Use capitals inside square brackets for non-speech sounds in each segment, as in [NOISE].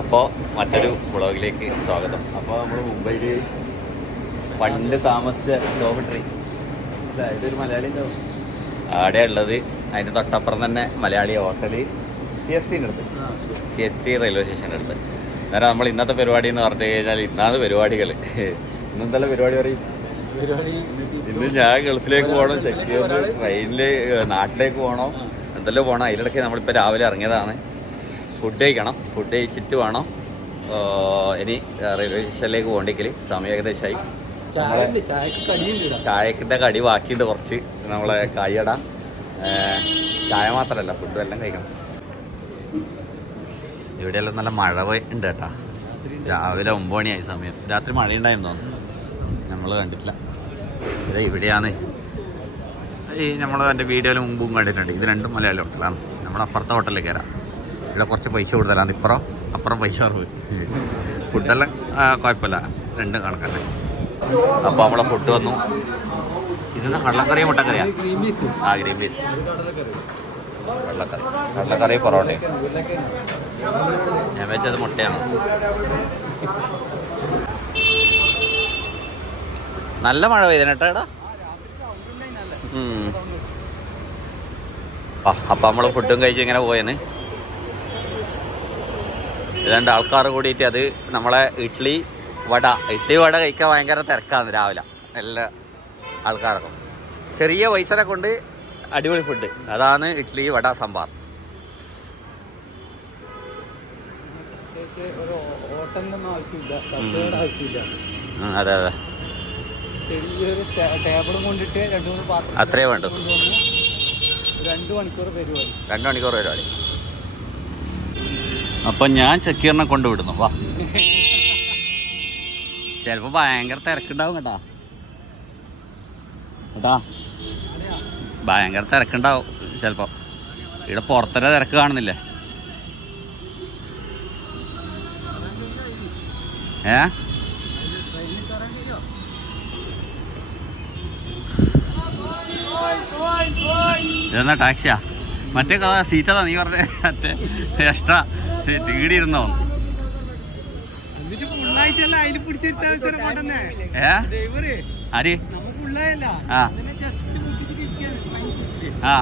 അപ്പോൾ മറ്റൊരു വ്ളോഗിലേക്ക് സ്വാഗതം. അപ്പോൾ നമ്മൾ മുംബൈയിൽ പണ്ട് താമസിച്ച ഡോമിട്രി ഇതൊരു മലയാളി അവിടെ ഉള്ളത് അതിന്റെ തൊട്ടപ്പുറം തന്നെ മലയാളി ഹോട്ടൽ സി എസ് ടിന്റെ അടുത്ത്. സി എസ് ടി റെയിൽവേ സ്റ്റേഷന്റെ അടുത്ത്. അന്നേരം നമ്മൾ ഇന്നത്തെ പരിപാടി എന്ന് പറഞ്ഞു കഴിഞ്ഞാൽ ഇന്നാണ് പരിപാടികൾ ഇന്നെന്തല്ല പരിപാടി പറയും? ഇന്ന് ഞാൻ ഗൾഫിലേക്ക് പോകണം ചെക്കിയോട് ട്രെയിനിൽ നാട്ടിലേക്ക് പോകണം എന്തെല്ലാം പോകണം അതിലിടയ്ക്ക് നമ്മളിപ്പോൾ രാവിലെ ഇറങ്ങിയതാണ്. ഫുഡ് കഴിക്കണം. ഫുഡ് കഴിച്ചിട്ട് വേണം. ഇനി റെയിൽവേ സ്റ്റേഷനിലേക്ക് പോകണ്ടെങ്കിൽ സമയം ഏകദേശമായി. ചായക്കിന്റെ കടി ബാക്കിയുണ്ട് കുറച്ച്. നമ്മളെ കൈയട ചായ മാത്രമല്ല ഫുഡും എല്ലാം കഴിക്കണം. ഇവിടെയെല്ലാം നല്ല മഴ ഉണ്ട് കേട്ടാ. രാവിലെ ഒമ്പത് മണിയായി സമയം. രാത്രി മഴയുണ്ടായിരുന്നു? നമ്മൾ കണ്ടിട്ടില്ല. ഇത് ഇവിടെയാണ്. ഈ നമ്മൾ എന്റെ വീഡിയോയിൽ മുമ്പും കണ്ടിട്ടുണ്ട്. ഇത് രണ്ടും മലയാളി ഹോട്ടലാണ് നമ്മൾ അപ്പുറത്തെ ഹോട്ടലിൽ കയറാം ഇവിടെ കുറച്ച് പൈസ കൂടുതലാണ്. ഇപ്പുറം അപ്പുറം പൈസ കുറവ്. ഫുഡെല്ലാം കുഴപ്പമില്ല. രണ്ടും കണക്കല്ലേ അപ്പോൾ നമ്മളെ ഫുഡ് വന്നു. ഇതെന്നാ കടലക്കറിയോ മുട്ടക്കറിയാ? ആ ഗ്രീൻ പീസ്. വെള്ളക്കറി വെള്ളക്കറി പൊറോട്ടയും ഞാൻ വെച്ചത് മുട്ടയാണ്. നല്ല മഴ പെയ്തേട്ടാ അപ്പം നമ്മൾ ഫുഡും കഴിച്ച് ഇങ്ങനെ പോയെന്ന് രണ്ട് ആൾക്കാർ കൂടിയിട്ട് അത് നമ്മളെ ഇഡ്ഡലി വട. ഇഡ്ഡലി വട കഴിക്കാൻ ഭയങ്കര തിരക്കാണ് രാവിലെ. എല്ലാ ആൾക്കാർക്കും ചെറിയ പൈസനെ കൊണ്ട് അടിപൊളി ഫുഡ് അതാണ് ഇഡ്ഡലി വട സാമ്പാർ. ഉം, അതെ അതെ. അത്രേ വേണ്ടു. രണ്ട് മണിക്കൂർ പരിപാടി. അപ്പം ഞാൻ ചെക്കീറിനെ കൊണ്ടുവിടുന്നു. വാ. ചിലപ്പോൾ ഭയങ്കര തിരക്കുണ്ടാവും കേട്ടാ. കേട്ടാ ഭയങ്കര തിരക്കുണ്ടാവും ചിലപ്പോൾ ഇവിടെ പുറത്തന്നെ തിരക്ക് കാണുന്നില്ലേ? ഏ? ഇതെന്നാ ടാക്സിയാ? മറ്റേ സീറ്റാ നീ പറഞ്ഞേ. മറ്റേ എക്സ്ട്രാ തീടി ഇരുന്നോ എന്നിട്ട് ഫുള്ളായിട്ടല്ല അതിൽ പിടിച്ചെടുത്താൽ കൊണ്ടുവന്നേ? ഏ? ഡ്രൈവറ് ആര്? നമ്മ ഫുള്ളായല്ല ആ. ആ.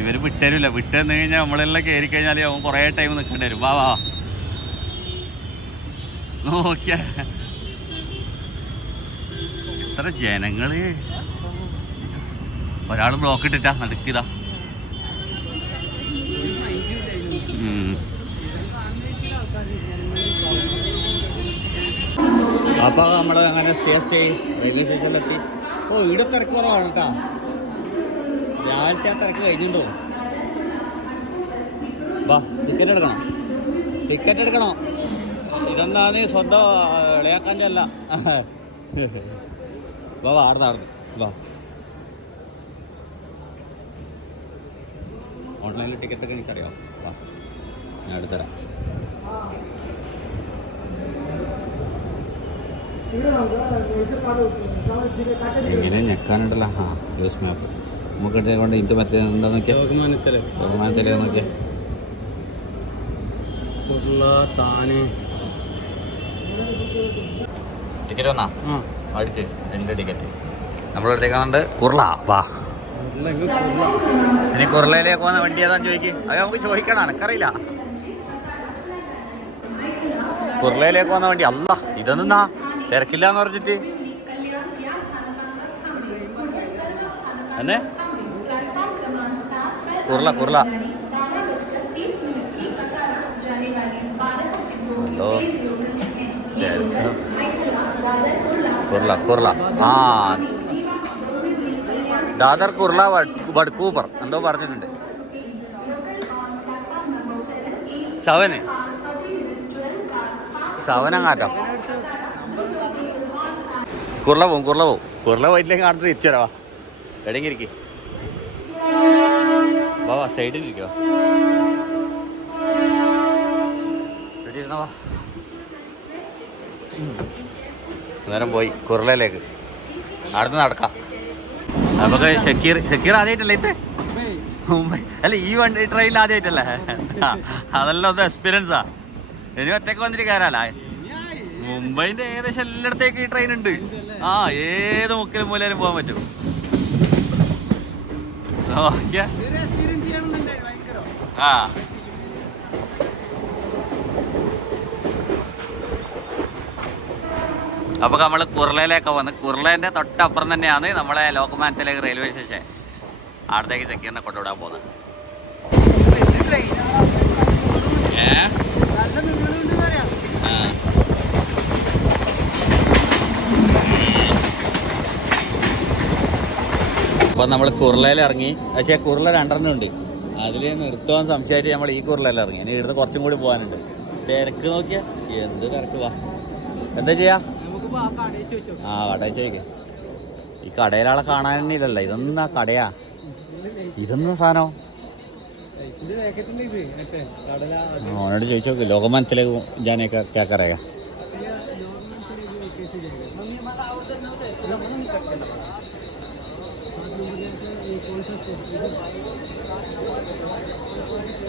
ഇവർ വിട്ടരില്ല വിട്ടെന്ന് കഴിഞ്ഞാൽ നമ്മളെല്ലാം കയറി കഴിഞ്ഞാൽ അവൻ കുറേ ടൈം നിൽക്കേണ്ടി വരും. വാ വാ. നോക്കിയ. എത്ര ജനങ്ങൾ? ഒരാൾ ബ്ലോക്ക് ഇട്ടിട്ടാ നടുക്കിതാ. അപ്പൊ നമ്മൾ അങ്ങനെ സ്റ്റേ സ്റ്റേ റെയിൽവേ സ്റ്റേഷനിലെത്തി ഓ ഇവിടെ തിരക്ക് കുറവാണ് കേട്ടാ. രാവിലത്തെ ആ തിരക്ക് കഴിഞ്ഞിട്ടുണ്ടോ? വാ ടിക്കറ്റ് എടുക്കണം. ടിക്കറ്റ് എടുക്കണോ. ഇതെന്താണ്? സ്വന്തം ഇളയാക്കാന്റെ അല്ല. [LAUGHS] വാ വാ ആടുന്ന് ആടുന്ന്. വാ. ഓൺലൈനിൽ ടിക്കറ്റ് ഒക്കെ എനിക്കറിയാം. വാ ഞാൻ എടുത്തരാം. എങ്ങനെ ഞെക്കാനുണ്ടല്ലോ? ആ യൂസ് മാപ്പ് നമുക്ക് കൊണ്ട് ഇതിന്റെ മറ്റേ എന്താ നോക്കിയാൽ ബഹുമാനത്തിൽ നോക്കിയാൽ താന് ടിക്കറ്റ് വന്നാ? അടുത്ത് രണ്ട് ടിക്കറ്റ് നമ്മളെടുത്തേക്കാണ്ട് കുർള. വാ. ഇനി കുർളയിലേക്ക് പോകുന്ന വണ്ടി ഏതാന്ന് ചോദിക്ക്? അത് നമുക്ക് ചോദിക്കണം എനക്കറിയില്ല കുർളയിലേക്ക് പോകുന്ന വണ്ടി അല്ല ഇതെന്നാ തിരക്കില്ല എന്ന് പറഞ്ഞിട്ട്. എന്നെ കുർള കുർള. കുർള കുർള. ആ. ദാദർ കുർള വഡ്കൂപ്പർ എന്തോ പറഞ്ഞിട്ടുണ്ട്. സവന് ശവനങ്ങാറ്റം കുർള പോവും കുർള പോവും. കുർള പോയിട്ടില്ലെങ്കിൽ അടുത്ത് തിരിച്ചുതരാവാ എവിടെയെങ്കിലും ഇരിക്കേ വാ സൈഡിലിരിക്കോ. സൈഡിൽ ഇരിക്കോ ഇവിടെ വാ നേരം പോയി കുറലയിലേക്ക് അവിടുന്ന് നടക്കാം. നമുക്ക് ഷക്കീർ ഷക്കീർ ആദ്യമായിട്ടല്ലേ ഇത് മുംബൈ. അല്ല ഈ വണ്ടി ട്രെയിൻ ആദ്യമായിട്ടല്ലേ അതെല്ലാം ഒന്ന് എക്സ്പീരിയൻസാ ഇനി ഒറ്റയ്ക്ക് വന്നിട്ട് കയറാല മുംബൈന്റെ ഏകദേശം എല്ലായിടത്തേക്ക് ഈ ട്രെയിൻ ഉണ്ട്. ആ ഏത് മുക്കിലും മൂലയിലും പോകാൻ പറ്റും. ആ അപ്പൊ നമ്മൾ കുർളയിലേക്ക് വന്ന് കുർളേന്റെ തൊട്ടപ്പുറം തന്നെയാണ് നമ്മളെ ലോകമാനത്തിലേക്ക് റെയിൽവേ സ്റ്റേഷൻ അവിടത്തേക്ക് ചെക്കീറിനെ കൊണ്ടുവിടാൻ പോകുന്നത്. അപ്പൊ നമ്മൾ കുർളയിൽ ഇറങ്ങി. പക്ഷേ കുർള രണ്ടെണ്ണം ഉണ്ട്. അതിൽ നിർത്തുവാൻ സംശയമായിട്ട് നമ്മൾ ഈ കുർളയിൽ ഇറങ്ങി. ഇനി ഇവിടുന്ന് കുറച്ചും കൂടി പോകാനുണ്ട്. തിരക്ക് നോക്കിയാ എന്ത് തിരക്ക് വാ. എന്താ ചെയ്യാ? ആ കടയിൽ ചോദിക്ക. ആ ഈ കടയിലാളെ കാണാൻ തന്നെ ഇതൊന്നും സാധനം കടയാ? ഇതൊന്നും സാധനോ? ഓനോട് അവനോട് ചോദിച്ചു നോക്ക്. ലോകമാനത്തിലേക്ക് ജാനൊക്കെ കേക്കറിയാ.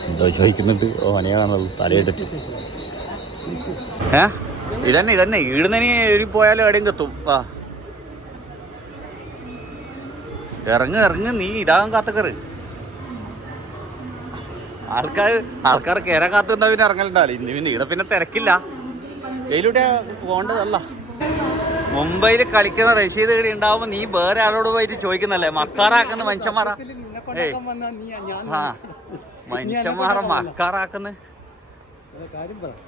എന്തോ ചോദിക്കുന്നുണ്ട്. ഓനെയാണുള്ളത് തലയെടുത്ത്. ഏ? ഇതന്നെ ഇതന്നെ. ഈടുന്നനി എഴുതി പോയാലും എവിടെയും കത്തും. വാ. ഇറങ്ങ് ഇറങ്ങ്. നീ ഇതാകാൻ കാത്തക്കറ്. ആൾക്കാർ ആൾക്കാർ കയറാൻ കാത്തുണ്ടാ പിന്നെ ഇറങ്ങലുണ്ടാവില്ല. ഇന്ന് പിന്നെ ഇവിടെ പിന്നെ തിരക്കില്ല. വെയിലൂടെ പോകേണ്ടതല്ല. മുംബൈയിൽ കളിക്കുന്ന റഷീദ് ഇവിടെ ഉണ്ടാവുമ്പോ നീ വേറെ ആളോട് പോയിട്ട് ചോദിക്കുന്നല്ലേ? മക്കാറാക്കുന്ന മനുഷ്യന്മാരാ. ഏ ആ. മനുഷ്യന്മാരെ മക്കാറാക്കുന്ന.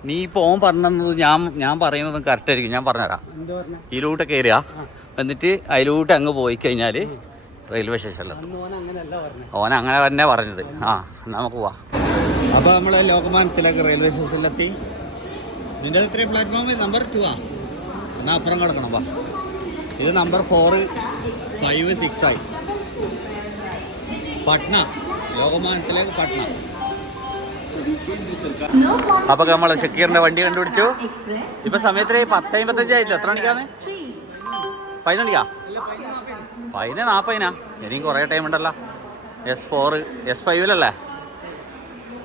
നീ ഇപ്പൊ ഓൻ പറഞ്ഞത് ഞാൻ ഞാൻ പറയുന്നതും കറക്റ്റ് ആയിരിക്കും. ഞാൻ പറഞ്ഞുതരാം. ഇതിലൂട്ട് കയറുക എന്നിട്ട് അതിലൂട്ട് അങ്ങ് പോയി കഴിഞ്ഞാൽ റെയിൽവേ സ്റ്റേഷനിലെത്തും അന്ന് ഓൻ അങ്ങനല്ല പറഞ്ഞ. ഓൻ അങ്ങനെ തന്നെ പറഞ്ഞത്. ആ എന്നാ നമുക്ക് പോവാം. അപ്പോൾ നമ്മൾ ലോകമാനത്തിലേക്ക് റെയിൽവേ സ്റ്റേഷനിലെത്തി നിന്റെ എത്ര പ്ലാറ്റ്ഫോം നമ്പർ ടു ആ. എന്നാൽ അപ്പുറം കിടക്കണം വാ. ഇത് നമ്പർ ഫോറ് ഫൈവ് സിക്സ് ആയി. പട്ന. ലോകമാനത്തിലേക്ക് പട്ന. അപ്പൊ നമ്മൾ ഷക്കീറിന്റെ വണ്ടി കണ്ടുപിടിച്ചു. ഇപ്പൊ സമയത്ത് പത്ത് അമ്പത്തഞ്ച് ആയില്ലോ എത്ര മണിക്കാണ്? പതിനൊന്ന് പതിന പതിന് നാപ്പതിനാ? ഇനിയും കുറേ ടൈം ഉണ്ടല്ലോ. എസ് ഫോറ് എസ് ഫൈവിലല്ലേ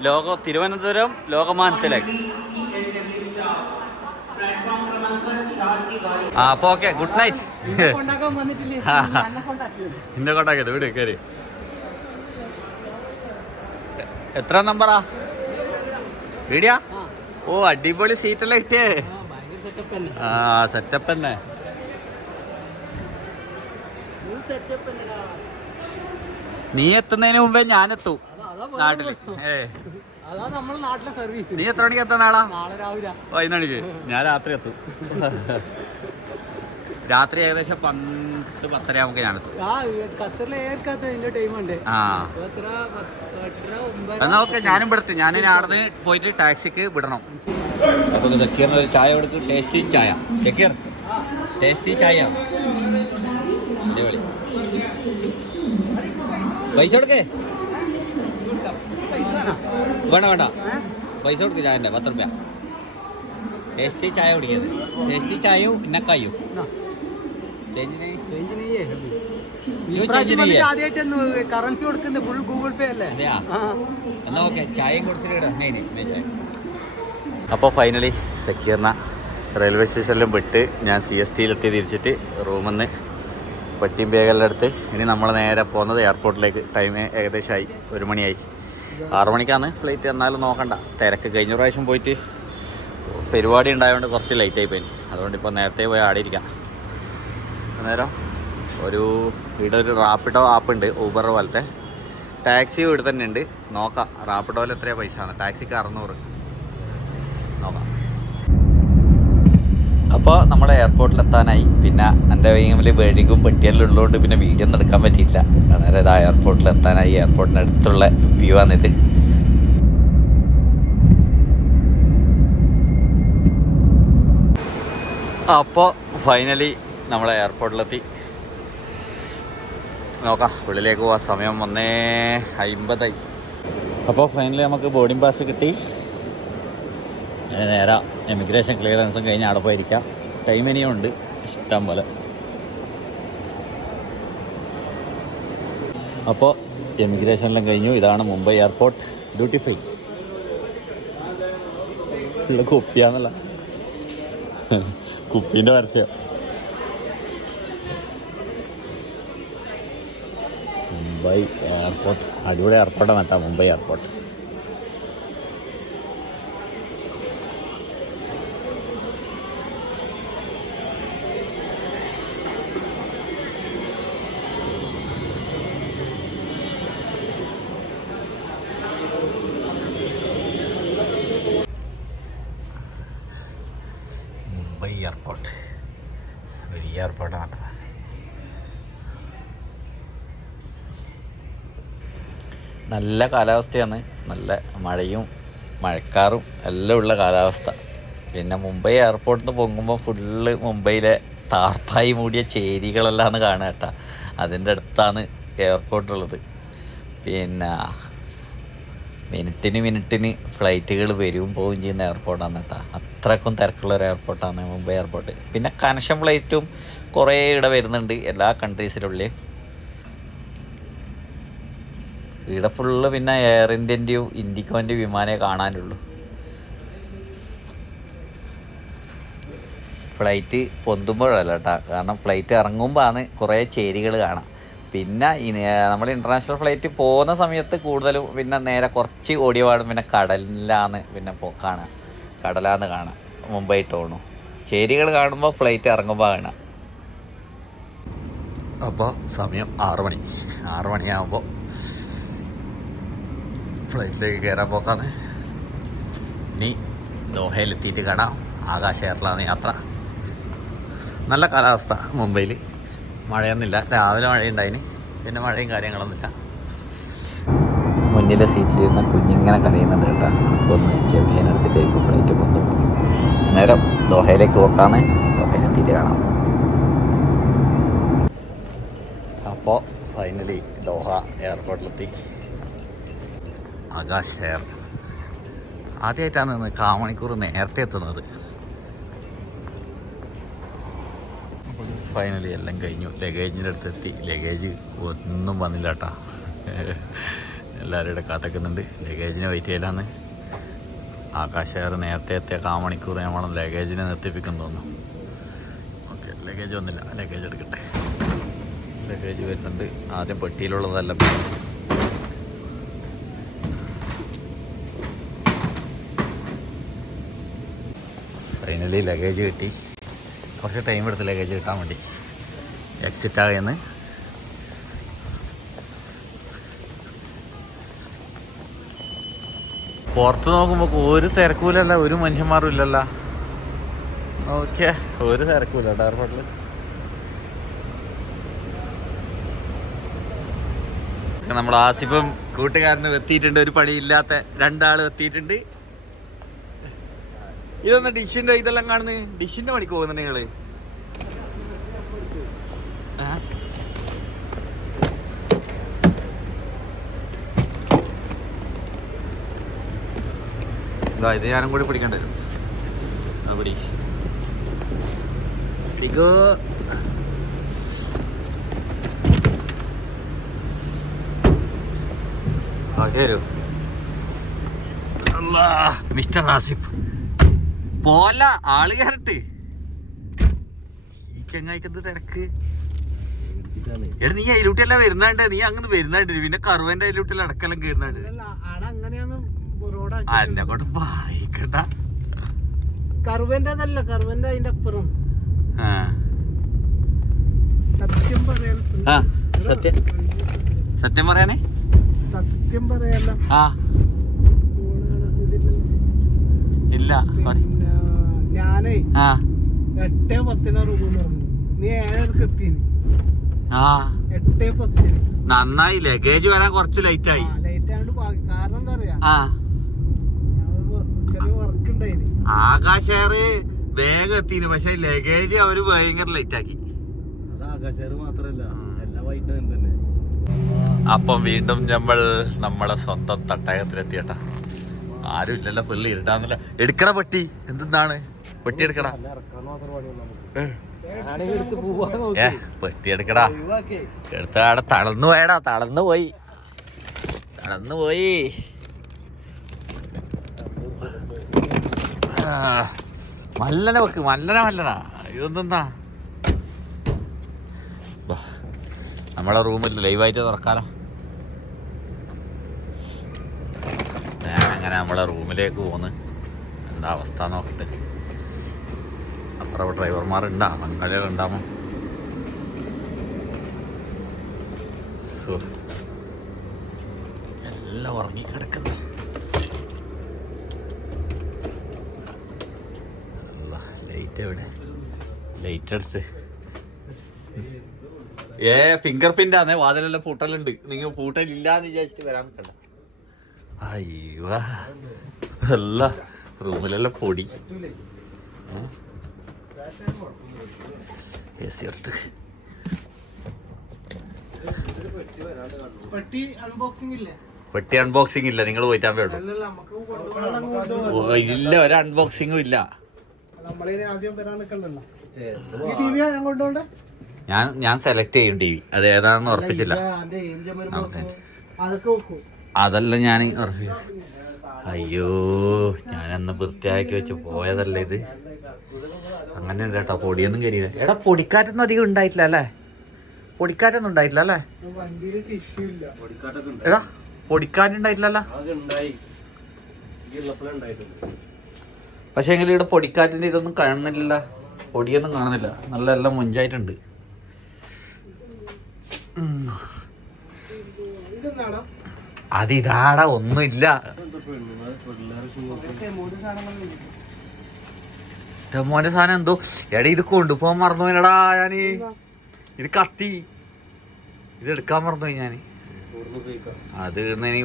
ലോക തിരുവനന്തപുരം ലോകമാനത്തിലേക്ക്. ആ അപ്പൊ ഓക്കെ ഗുഡ് നൈറ്റ് ഇന്ന കൊണ്ടാക്കിയത് വീട് കയറി എത്ര നമ്പറാ വീടിയാ ഓ അടിപൊളി സീറ്റല്ലേ കിട്ടിയേ ആ, സെറ്റപ്പ് തന്നെ. നീ എത്തുന്നതിന് മുമ്പേ ഞാനെത്തു നാട്ടിൽ. ഏ. നീ എത്ര മണിക്ക് എത്തുന്ന ആളാ നാളെ പതിനണിക്ക് ഞാൻ രാത്രി എത്തും. രാത്രി ഏകദേശം പത്ത് പത്തര ആവുമ്പോ ഞാൻ എത്തും. ആ എന്നാ ഓക്കെ ഞാനും ഇവിടുത്തെ ഞാൻ അവിടുന്ന് പോയിട്ട് ടാക്സിക്ക് വിടണം. അപ്പൊ ജക്കീറിന് ഒരു ചായ കൊടുക്ക് ടേസ്റ്റി ചായ. ജക്കീർ ടേസ്റ്റി ചായ. അടിപൊളി. പൈസ കൊടുക്കേ. വേണ്ട വേണ്ട. പൈസ കൊടുക്ക് ചായന്റെ പത്ത് റുപ്യ. ടേസ്റ്റി ചായ കുടിക്കരുത്. ടേസ്റ്റി ചായയും ഇന്നക്കായും. ചേഞ്ചിന് ആദ്യമായിട്ട് കറൻസി കൊടുക്കുന്നത് ഫുൾ ഗൂഗിൾ പേ അല്ലേ? എന്നാ ഓക്കെ ചായയും കുടിച്ചിട്ട് അപ്പോൾ ഫൈനലി സക്കീർണ റെയിൽവേ സ്റ്റേഷനിലും വിട്ട് ഞാൻ സി എസ് ടിയിലെത്തി തിരിച്ചിട്ട് റൂമിൽ നിന്ന് പെട്ടിയും ബാഗെല്ലാം എടുത്ത് ഇനി നമ്മൾ നേരെ പോകുന്നത് എയർപോർട്ടിലേക്ക് ടൈം ഏകദേശമായി ഒരു മണിയായി. ആറു മണിക്കാണ് ഫ്ലൈറ്റ് എന്നാലും നോക്കണ്ട. തിരക്ക് കഴിഞ്ഞ പ്രാവശ്യം പോയിട്ട് പരിപാടി ഉണ്ടായതുകൊണ്ട് കുറച്ച് ലേറ്റായി പോയി. അതുകൊണ്ട് ഇപ്പോൾ നേരത്തെ പോയി ആടിയിരിക്കാം. അന്നേരം ഒരു ഇവിടെ ഒരു റാപ്പിഡോ ആപ്പ് ഉണ്ട് ഊബർ പോലത്തെ. ടാക്സി ഇവിടെ തന്നെ ഉണ്ട്. നോക്കാം റാപ്പിഡോയിൽ എത്രയാണ് പൈസ ആണ്? ടാക്സിക്ക് അറുന്നൂറ്. നോക്കാം. അപ്പോൾ നമ്മൾ എയർപോർട്ടിൽ എത്താനായി. പിന്നെ എന്റെ കയ്യിൽ വേടിക്കും പെട്ടിയെല്ലാം ഉള്ളതുകൊണ്ട് പിന്നെ വീഡിയോ ഒന്നും എടുക്കാൻ പറ്റിയില്ല അന്നേരം ഇതാ എയർപോർട്ടിൽ എത്താനായി. എയർപോർട്ടിന് അടുത്തുള്ള വ്യൂ ആണിത് അപ്പോൾ ഫൈനലി നമ്മൾ എയർപോർട്ടിലെത്തി നോക്കാം. ഉള്ളിലേക്ക് പോവാം. സമയം വന്നേ അമ്പതായി അപ്പോൾ ഫൈനലി നമുക്ക് ബോർഡിംഗ് പാസ് കിട്ടി. നേരെ എമിഗ്രേഷൻ ക്ലിയറൻസും കഴിഞ്ഞ് അവിടെ പോയിരിക്കാം. ടൈം ഇനിയും ഉണ്ട് ഇഷ്ടം പോലെ. അപ്പോൾ എമിഗ്രേഷനെല്ലാം കഴിഞ്ഞു. ഇതാണ് മുംബൈ എയർപോർട്ട് ഡ്യൂട്ടി ഫ്രീ ഉള്ള കുപ്പിയാന്നല്ല. കുപ്പീന്റെ പരസ്യം. മുംബൈ എയർപോർട്ട് അടിപൊളി എയർപോർട്ടാണ് കേട്ടോ മുംബൈ എയർപോർട്ട്. മുംബൈ എയർപോർട്ട്. വലിയ എയർപോർട്ടാണ് നല്ല കാലാവസ്ഥയാണ്. നല്ല മഴയും മഴക്കാറും എല്ലാം ഉള്ള കാലാവസ്ഥ. പിന്നെ മുംബൈ എയർപോർട്ടിൽ നിന്ന് പൊങ്ങുമ്പോൾ ഫുള്ള് മുംബൈയിലെ താർപ്പായി മൂടിയ ചേരികളെല്ലാം കാണുക കേട്ടോ. അതിന്റെ അടുത്താണ് എയർപോർട്ടുള്ളത് പിന്നെ മിനിറ്റിന് മിനിറ്റിന് ഫ്ലൈറ്റുകൾ വരും പോവുകയും ചെയ്യുന്ന എയർപോർട്ടാണ് കേട്ടോ. അത്രക്കും തിരക്കുള്ള ഒരു എയർപോർട്ടാണ് മുംബൈ എയർപോർട്ട് പിന്നെ കണക്ഷൻ ഫ്ലൈറ്റും കുറേ ഇവിടെ വരുന്നുണ്ട്. എല്ലാ കൺട്രീസിലുള്ളിൽ ഇവിടെ ഫുള്ള് പിന്നെ എയർ ഇന്ത്യന്റെയും ഇൻഡിക്കോന്റെ വിമാനമേ കാണാനുള്ളൂ. ഫ്ലൈറ്റ് പൊന്തുമ്പോഴല്ല കേട്ടോ കാരണം ഫ്ലൈറ്റ് ഇറങ്ങുമ്പോഴാണ് കുറേ ചേരികൾ കാണാം. പിന്നെ നമ്മൾ ഇന്റർനാഷണൽ ഫ്ലൈറ്റ് പോകുന്ന സമയത്ത് കൂടുതലും പിന്നെ നേരെ കുറച്ച് ഓടിയപാടും പിന്നെ കടലിലാണ് പിന്നെ പോ കാണാം. കടലാന്ന് കാണാം. മുംബൈ ടോണു. ചേരികൾ കാണുമ്പോൾ ഫ്ലൈറ്റ് ഇറങ്ങുമ്പോൾ കാണാം. അപ്പോൾ സമയം ആറ് മണി. ആറ് മണിയാകുമ്പോൾ ഫ്ലൈറ്റിലേക്ക് കയറാൻ പോക്കാണ് ഇനി ദോഹയിലെത്തിയിട്ട് കാണാം. ആകാശ എയറിലാണ് യാത്ര. നല്ല കാലാവസ്ഥ മുംബൈയിൽ മഴയൊന്നുമില്ല. രാവിലെ മഴയുണ്ടായിന്. പിന്നെ മഴയും കാര്യങ്ങളൊന്നുമില്ല മുന്നിലെ സീറ്റിലിരുന്ന കുഞ്ഞിങ്ങനെ കരയുന്നുണ്ട് കേട്ടോ. ഒന്ന് ചെവിയനടുത്തിട്ടേക്ക് ഫ്ലൈറ്റ് കൊണ്ടുപോകും. അന്നേരം ദോഹയിലേക്ക് പോക്കാണ് ദോഹയിലെത്തിയിട്ട് കാണാം. അപ്പോൾ ഫൈനലി ദോഹ എയർപോർട്ടിലെത്തി ആകാശ് എയർ ആദ്യമായിട്ടാണ് ഇന്ന് കാമണിക്കൂർ നേരത്തെ എത്തുന്നത്. ഫൈനലി എല്ലാം കഴിഞ്ഞു. ലഗേജിന്റെ അടുത്തെത്തി. ലഗേജ് ഒന്നും വന്നില്ല കേട്ടാ ഇവിടെ കാത്തക്കുന്നുണ്ട്. ലഗേജിനെ വെയിറ്റ് ചെയ്യലാണ്. ആകാശ് എയർ നേരത്തെ എത്തിയ കാമണിക്കൂർ നമ്മളെ ലഗേജിനെ നിർത്തിപ്പിക്കും തോന്നുന്നു. ഓക്കെ ലഗേജ് വന്നില്ല. ലഗേജ് എടുക്കട്ടെ. ലഗേജ് വരുന്നുണ്ട്. ആദ്യം പെട്ടിയിലുള്ളതെല്ലാം. ഫൈനലി ലഗേജ് കിട്ടി. കുറച്ച് ടൈം എടുത്ത് ലഗേജ് കിട്ടാൻ വേണ്ടി. എക്സിറ്റ് ആകുന്ന പുറത്ത് നോക്കുമ്പോൾ ഒരു തിരക്കൂലല്ല ഒരു മനുഷ്യന്മാരും ഇല്ലല്ല. ഓക്കെ ഒരു തിരക്കൂല എയർപോർട്ടിൽ നമ്മൾ ആസിഫും കൂട്ടുകാരനും എത്തിയിട്ടുണ്ട്. ഒരു പണിയില്ലാത്ത രണ്ടാളും എത്തിയിട്ടുണ്ട്. ഇതൊന്ന് ഡിഷിന്റെ ഇതെല്ലാം കാണുന്നേ? ഡിഷിന്റെ പണിക്ക് പോകുന്നുണ്ട് നിങ്ങൾ? ഇതാ ഞാനും കൂടി പിടിക്കണ്ട. വരും ആ പിടി. പിടിക്കോ. മിസ്റ്റർ ആസിഫ്. പോല ആൾ കയറട്ടെ ഈ ചെങ്ങായിക്കന്ത് തിരക്ക്? എടാ നീ അതിലൂട്ടിയല്ല വരുന്നാണ്ട്? നീ അങ്ങനെ വരുന്നാണ്ട്. പിന്നെ കറുവന്റെ അതിലൂട്ടിൽ അടക്കെല്ലാം കയറുന്നാണ്ട് എന്നെ കൊണ്ട് വായിക്കണ്ട. കറുവന്റെ അതല്ല കറുവന്റെ അതിന്റെ അപ്പുറം. സത്യം പറയാൻ സത്യം. സത്യം പറയാനേ? സത്യം പറയാല്ല ഇല്ല ഞാനേ ആ. എട്ടേ പത്തിന് റൂമിൽ പറഞ്ഞു. നീ ഏഴരക്ക് എത്തിന്. ആ. എട്ടേ പത്തിന്. നന്നായി ലഗേജ് വരാൻ കുറച്ച് ലൈറ്റ് ആയി. ലേറ്റ് കാരണം എന്താ പറയാ ആ. ചെറിയ വർക്ക് ഉണ്ടായിന് ആകാശേറ് വേഗം എത്തിന് പക്ഷെ ലഗേജ് അവർ ഭയങ്കര ലൈറ്റ് ആക്കി. അപ്പം വീണ്ടും നമ്മൾ നമ്മളെ സ്വന്തം തട്ടകത്തിലെത്തിയട്ടാ ആരും ഇല്ലല്ലോ പുള്ളി ഇരുട്ടാന്നില്ല. എടുക്കണ പട്ടി എന്താണ് പോവാൻ ഏ ഒഴിവാക്കേ. എടുത്ത അവിടെ തളർന്നു പോയടാ തളർന്നു പോയി. തളർന്നു പോയി. മല്ലന വെക്ക് മല്ലന മല്ലന. ഇതൊന്നാ നമ്മളെ റൂമിൽ ലൈവായിട്ട് തുറക്കാലോ. ഞാൻ അങ്ങനെ നമ്മളെ റൂമിലേക്ക് പോന്ന് എന്താ അവസ്ഥ നോക്കട്ടെ. അപ്പുറം ഡ്രൈവർമാരുണ്ടാ ഉഫ്. എല്ലാം ഉറങ്ങിക്കിടക്കുന്നു. ലൈറ്റ് എവിടെ? ലൈറ്റ് എടുത്ത്. ഏ ഫിംഗർ പ്രിന്റ് വാതിലെല്ലാം പൂട്ടലുണ്ട്. നിങ്ങൾ പൂട്ടലില്ലാന്ന് വിചാരിച്ചിട്ട് വരാൻ നിൽക്കണ്ട അയ്യോ അല്ല റൂമിലെല്ലാം പൊടി. എ സി എടുത്ത് പട്ടി അൺബോക്സിംഗ് ഇല്ല നിങ്ങൾ പോയിട്ടാൻ വേണ്ടു. ഇല്ല ഒരു അൺബോക്സിംഗും ഇല്ല. നമ്മളിനി ആദ്യം വരാൻ ഈ ടി ഞാൻ ഞാൻ ഞാൻ സെലക്ട് ചെയ്യും ടി വി അത് ഏതാണെന്ന് ഉറപ്പിച്ചില്ല. അതല്ല ഞാൻ അയ്യോ ഞാൻ അന്ന് വൃത്തിയാക്കി വെച്ച് പോയതല്ലേ ഇത്? അങ്ങനെ ഉണ്ട് കേട്ടോ പൊടിയൊന്നും കരിയില്ല എടാ പൊടിക്കാറ്റൊന്നും അധികം ഉണ്ടായിട്ടില്ല അല്ലേ? പൊടിക്കാറ്റൊന്നും ഉണ്ടായിട്ടില്ല അല്ലേ? വണ്ടിയിൽ ടിഷ്യൂ ഇല്ല എടാ പൊടിക്കാറ്റുണ്ടായിട്ടില്ലല്ലോ പക്ഷെ എങ്കിലും ഇവിടെ പൊടിക്കാറ്റിന്റെ ഇതൊന്നും കാണുന്നില്ല പൊടിയൊന്നും കാണുന്നില്ല. നല്ല എല്ലാം മുഞ്ചായിട്ടുണ്ട്. അതിതാടാ ഒന്നുമില്ല. മോന്റെ സാധനം എന്തോ? എടാ ഇത് കൊണ്ടുപോകാൻ മറന്നു മറന്നുപോയിടാ ഞാൻ. ഇത് കത്തി. ഇത് എടുക്കാൻ മറന്നു പോയി ഞാൻ അത് ഇന്ന് ഇനി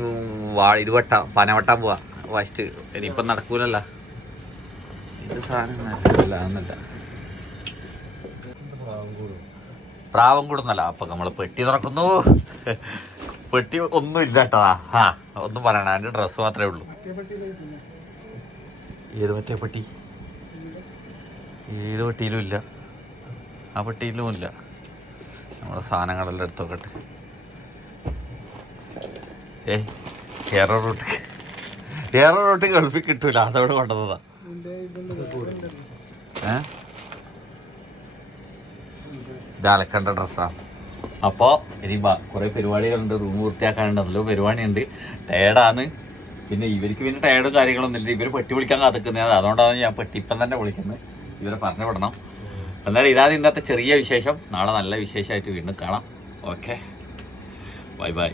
വാ ഇത് വെട്ട പന വെട്ടാൻ പോവാ. ഫസ്റ്റ് ഇനിയിപ്പം നടക്കൂലല്ല. ഇത് സാധനം അല്ല ഒന്നല്ല പ്രാവം കൂടുന്നല്ല അപ്പൊ നമ്മൾ പെട്ടി തുറക്കുന്നു. പെട്ടി ഒന്നും ഇല്ല കേട്ടോ. ആ ഒന്നും പറയണ എന്റെ ഡ്രസ്സ് മാത്രമേ ഉള്ളൂ. ഏത് മറ്റേ പെട്ടി? ഏത് പെട്ടിയിലും ഇല്ല. ആ പെട്ടിയിലും ഇല്ല. നമ്മുടെ സാധനങ്ങളെല്ലാം എടുത്ത് നോക്കട്ടെ. ഏ കേരള റൂട്ട് കേരള റൂട്ട് ഗൾഫിൽ കിട്ടൂല. അതോട് കൊണ്ടതാ ഏ? ഡ്രസ്സാണ് അപ്പോൾ ഇനി കുറേ പരിപാടികളുണ്ട്. റൂം വൃത്തിയാക്കാനുണ്ട് നല്ല പരിപാടിയുണ്ട്. ടയർഡാണ്. പിന്നെ ഇവർക്ക് പിന്നെ ടയർഡും കാര്യങ്ങളൊന്നുമില്ല. ഇവർ പെട്ടി വിളിക്കാൻ കാത്തിക്കുന്നത് അതുകൊണ്ടാണ് ഞാൻ പെട്ടി ഇപ്പം തന്നെ വിളിക്കുന്നത്. ഇവരെ പറഞ്ഞു വിടണം എന്നാലും ഇതാണ് ഇന്നത്തെ ചെറിയ വിശേഷം. നാളെ നല്ല വിശേഷമായിട്ട് വീണ്ടും കാണാം. Okay bye bye